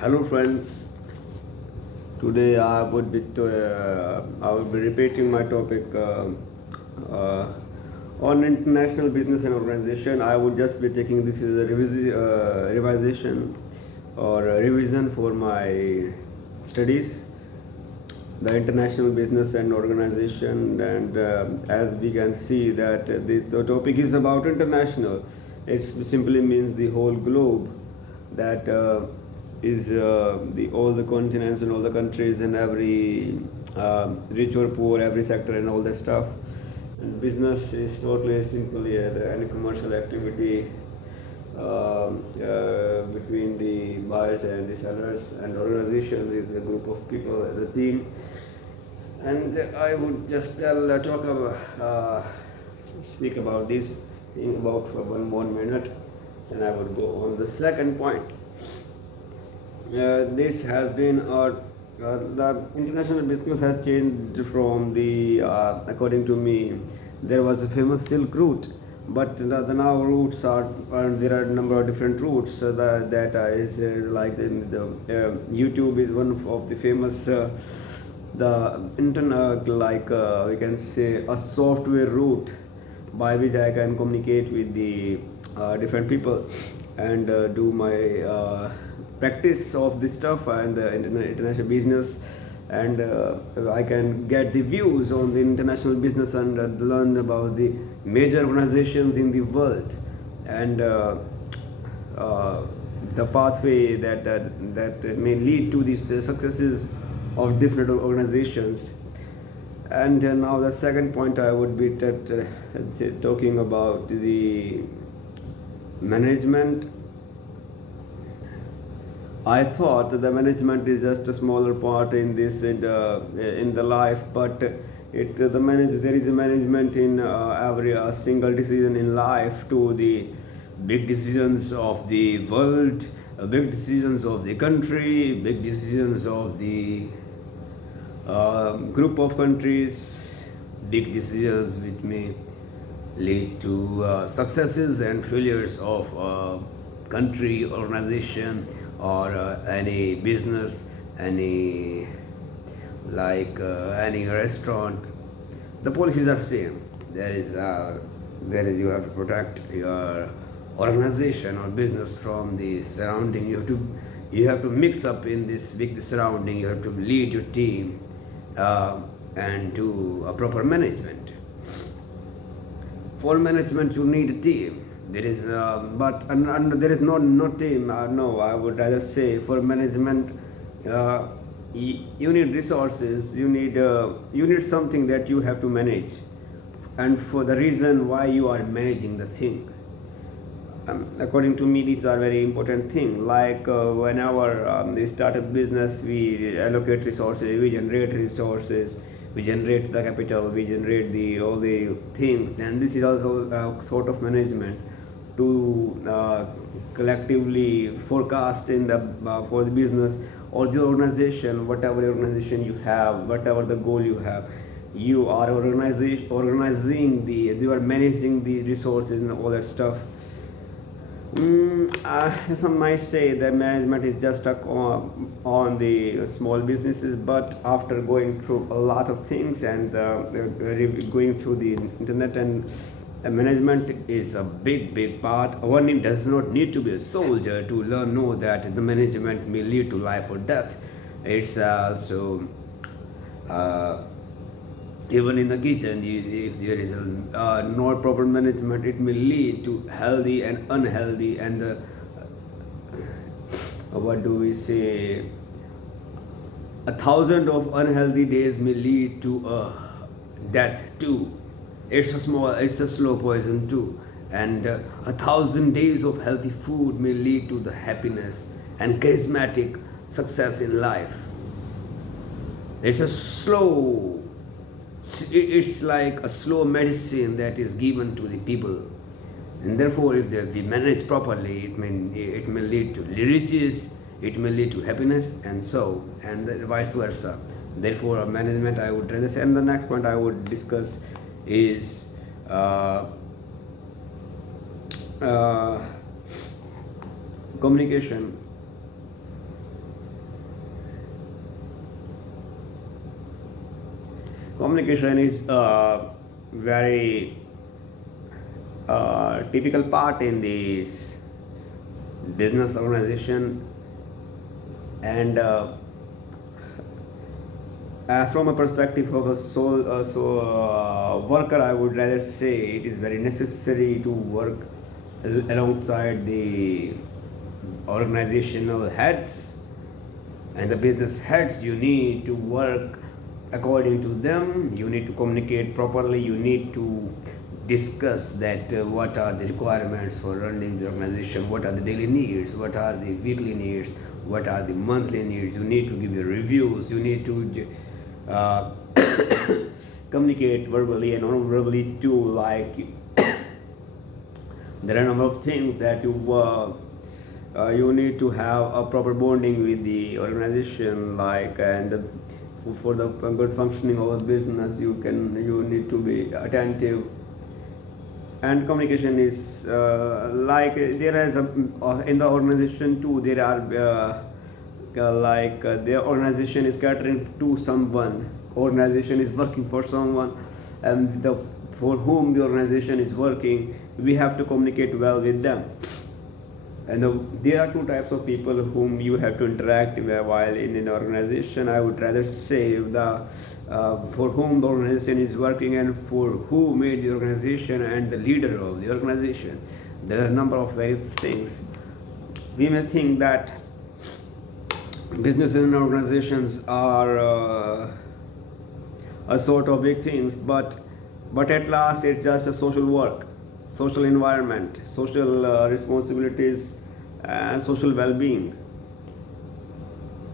Hello, friends. Today I will be repeating my topic uh, on international business and organization. I would just be taking this as a revision or a revision for my studies, the international business and organization. And as we can see that the topic is about international. It simply means the whole globe that is the all the continents and all the countries and every rich or poor, every sector and all that stuff. And business is totally simply any commercial activity between the buyers and the sellers, and organization is a group of people as a team. And I would just speak about this thing about for 1 more minute, and I would go on the second point. This has been the international business has changed from the according to me, there was a famous silk route, but the now routes there are a number of different routes. So that is like the YouTube is one of the famous the internet, like we can say a software route by which I can communicate with the different people and do my practice of this stuff and the international business. And I can get the views on the international business and learn about the major organizations in the world, and uh, the pathway that may lead to these successes of different organizations. And now the second point I would be talking about the management. I thought the management is just a smaller part in this in the life, but there is a management in every single decision in life, to the big decisions of the world, big decisions of the country, big decisions of the group of countries, big decisions which may lead to successes and failures of country, organization, or any business, any any restaurant. The policies are same. There is you have to protect your organization or business from the surrounding. You have to mix up in this big surrounding. You have to lead your team and do a proper management. For management you need a team. There is but there is no team. No, I would rather say for management uh, you need resources. You need something that you have to manage, and for the reason why you are managing the thing. According to me, these are very important things. Like whenever we start a business, we allocate resources, we generate resources, we generate the capital, we generate the all the things. Then this is also a sort of management to collectively forecast in the for the business or the organization, whatever organization you have, whatever the goal you have. You are organizing the you are managing the resources and all that stuff. Some might say that management is just on the small businesses, but after going through a lot of things and going through the internet, and management is a big part. One does not need to be a soldier to know that the management may lead to life or death. It's also uh, even in the kitchen, if there is not proper management, it may lead to healthy and unhealthy, and what do we say, a thousand of unhealthy days may lead to death too. It's a slow poison too. And a thousand days of healthy food may lead to the happiness and charismatic success in life. It's a slow, it's like a slow medicine that is given to the people. And therefore, if we manage properly, it may lead to riches, it may lead to happiness, and so, and vice versa. Therefore, management, I would rather say. And the next point I would discuss is uh, uh, communication. Communication is a very typical part in this business organization, and from a perspective of a worker, I would rather say it is very necessary to work alongside the organizational heads and the business heads. You need to work according to them. You need to communicate properly. You need to discuss that what are the requirements for running the organization, what are the daily needs, what are the weekly needs, what are the monthly needs. You need to give your reviews. You need to uh, communicate verbally and non-verbally too. Like there are a number of things that you need to have a proper bonding with the organization, like, and for the good functioning of a business, you need to be attentive. And communication is like there is a in the organization too, there are their organization is catering to someone, organization is working for someone, and for whom the organization is working, we have to communicate well with them. And there are two types of people whom you have to interact with while in an organization. I would rather say the for whom the organization is working, and for who made the organization, and the leader of the organization. There are a number of various things. We may think that businesses and organizations are a sort of big things, but at last it's just a social work, social environment, social responsibilities, and social well-being.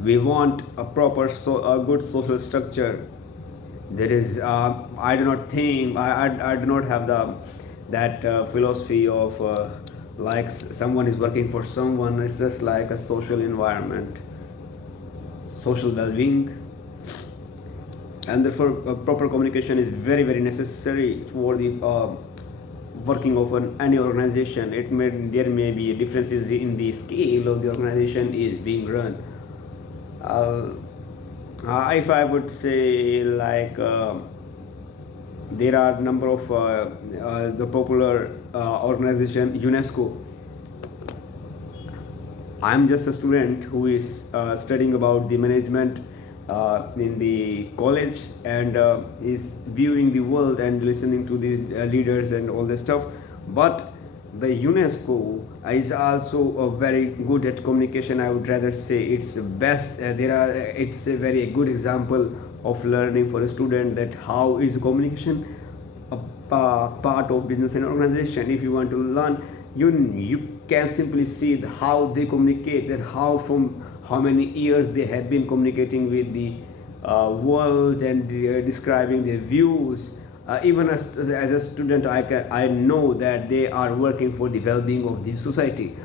We want a proper, a good social structure. There is I do not think I do not have the that philosophy of like someone is working for someone. It's just like a social environment, social well-being, and therefore proper communication is very very necessary for the working of any organization. There may be differences in the scale of the organization is being run. uh, if I would say, like, there are number of the popular organization UNESCO. I'm just a student who is studying about the management in the college, and is viewing the world and listening to these leaders and all this stuff. But the UNESCO is also very good at communication. I would rather say it's best. It's a very good example of learning for a student, that how is communication a part of business and organization. If you want to learn, you can simply see how they communicate, and how many years they have been communicating with the world, and describing their views. Even as a student, I know that they are working for the well-being of the society,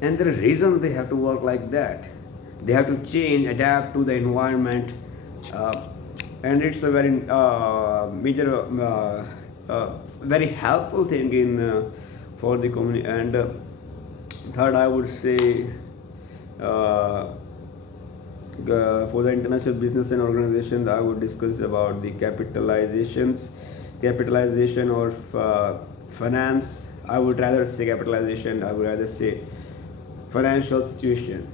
and there are reasons they have to work like that. They have to change, adapt to the environment, uh, and it's a very major, very helpful thing in for the community. And third, I would say, uh, for the international business and organizations, I would discuss about the capitalization or finance. I would rather say capitalization. I would rather say financial situation.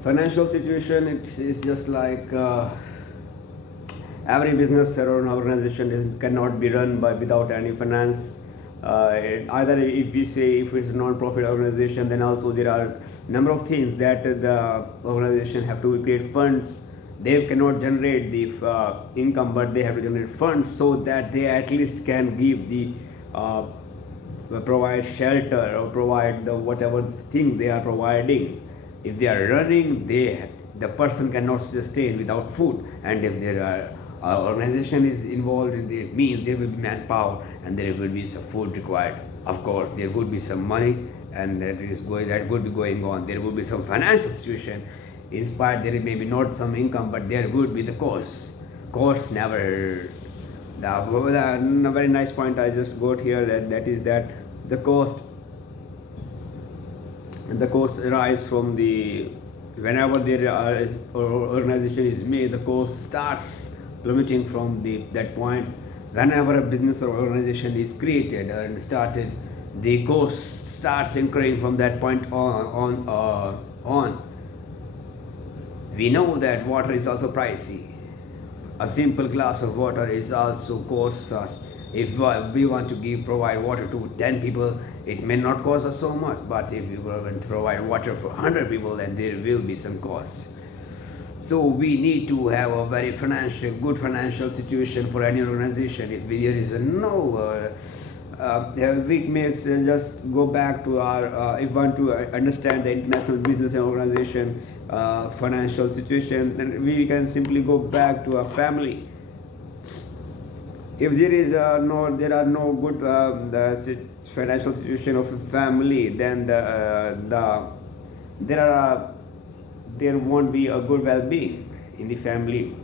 Financial situation, it is just like every business or an organization cannot be run by without any finance. Either, if we say, if it's a non-profit organization, then also there are number of things that the organization have to create funds. They cannot generate the income, but they have to generate funds, so that they at least can give the provide shelter, or provide the whatever thing they are providing. If they are running, the person cannot sustain without food. And if there are organization is involved, it means there will be manpower, and there will be some food required. Of course, there would be some money, and that would be going on. There would be some financial situation. In spite, there may be not some income, but there would be the costs. Costs never. A very nice point I just got here, that is that the cost arise from the whenever organization is made, the cost starts plummeting from that point. Whenever a business or organization is created and started, the cost starts incurring from that point on. We know that water is also pricey. A simple glass of water is also costs us. If we want to provide water to 10 people, it may not cost us so much, but if we want to provide water for 100 people, then there will be some costs. So we need to have a very good financial situation for any organization. If there is no we may just go back to our if we want to understand the international business and organization financial situation, then we can simply go back to our family. If there are no good financial situation of a family, then there are there won't be a good well-being in the family.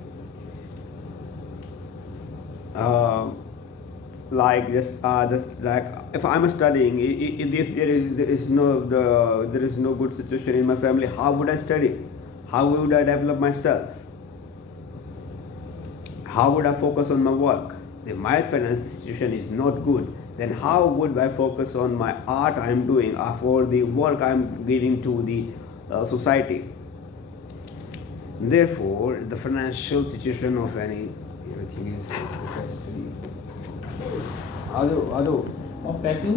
uh, just like if I'm studying, if there is no good situation in my family, how would I study? How would I develop myself? How would I focus on my work? If my financial situation is not good, then how would I focus on my art I'm doing for the work I'm giving to the society? Therefore, the financial situation of everything is necessary. Ado. Packing